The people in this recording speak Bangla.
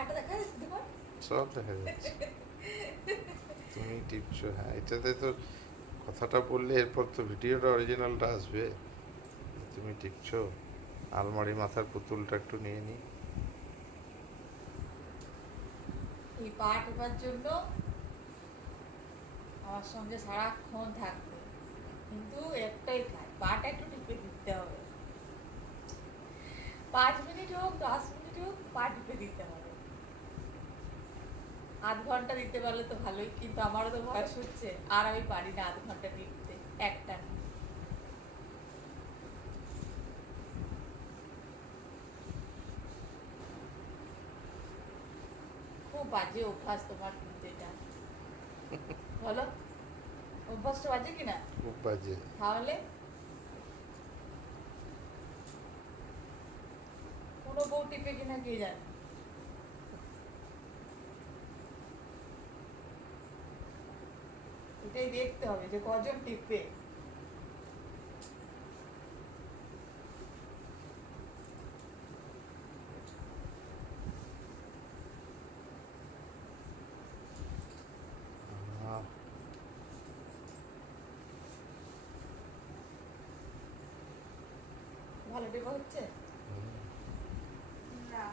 পাটা দেখা যাচ্ছে তোমার? সব দেখা যাচ্ছে। তুমি টিপছো, হ্যাঁ, এটাতে তো কথাটা বললে এরপর তো ভিডিওটা অরিজিনালটা আসবে। তুমি টিপছো। আলমারি মাথার পুতুলটা একটু নিয়ে নি। এই পা টেপার জন্য আমার সঙ্গে সারাক্ষণ থাকবে, কিন্তু একটাই খায়, পাটা একটু টিপে দিতে হবে। 5 মিনিট হোক 10 মিনিট হোক পা টিপে দিতে হবে। আধ ঘন্টা দিতে পারলে তো ভালোই, কিন্তু আমারও তো বয়স হচ্ছে, আর আমি পারি না আধ ঘন্টা টিপতে একটা। খুব বাজে অভ্যাস তোমার কিন্তু এটা, বলো অভ্যাসটা বাজে কিনা? খুব বাজে। তাহলে কোনো বউ টিপে কিনা কে জানে। এটাই দেখতে হবে যে কজন টিপে। আহ, ভালো টেপা হচ্ছে? হুম। না।